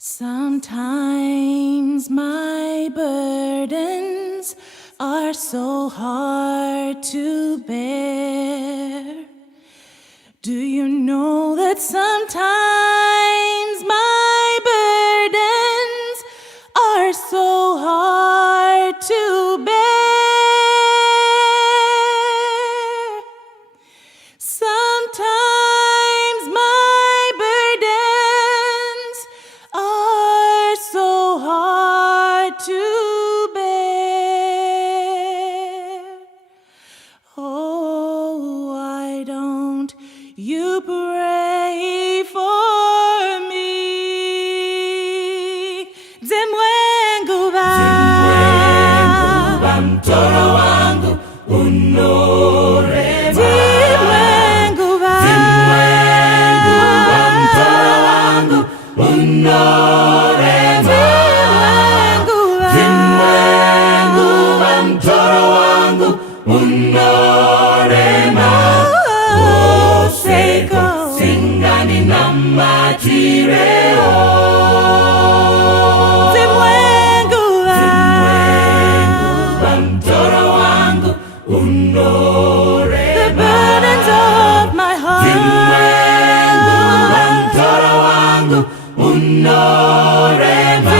Sometimes my burdens are so hard to bear. Do you know that sometimes my burdens are so hard to bear? Sometimes my burdens are so hard to bear. Oh, why don't you pray for me? Zimwenguba mtoro wangu unorema. Zimwenguba mtoro wangu unorema. Zimwenguba mtoro wangu unorema. Oseko singani na matireo. The burdens of my heart. Zimwenguba mtoro wangu unorema.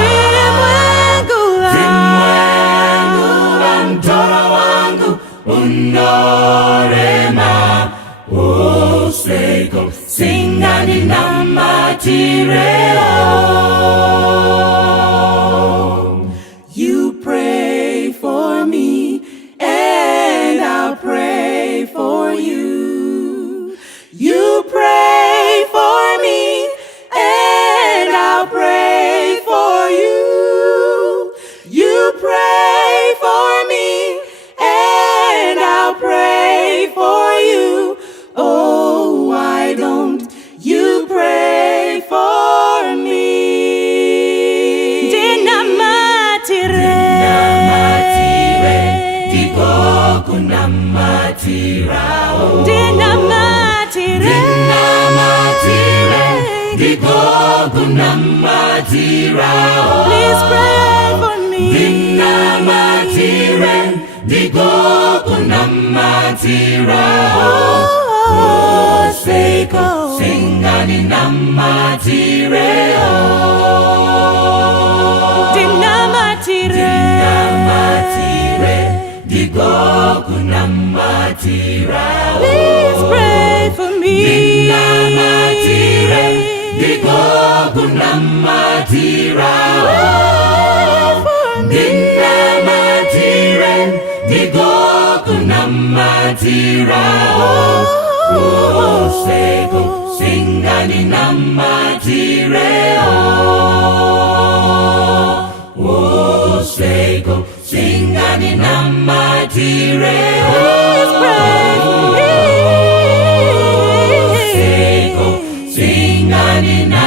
Zimwenguba mtoro wangu unorema. Oseko singani na matireo. You pray for me and I'll pray for you. You pray for me and I'll pray for you. You pray for me and I'll pray for you. Oh, why don't you pray for me? Dinamatire, please pray for me. Dinamatire, Oseko singani namatire. Dinamatire, please pray for me. Dinamatire, Oseko singani namatire. Oseko singani namatire. Please pray for me. Oseko singani namatire.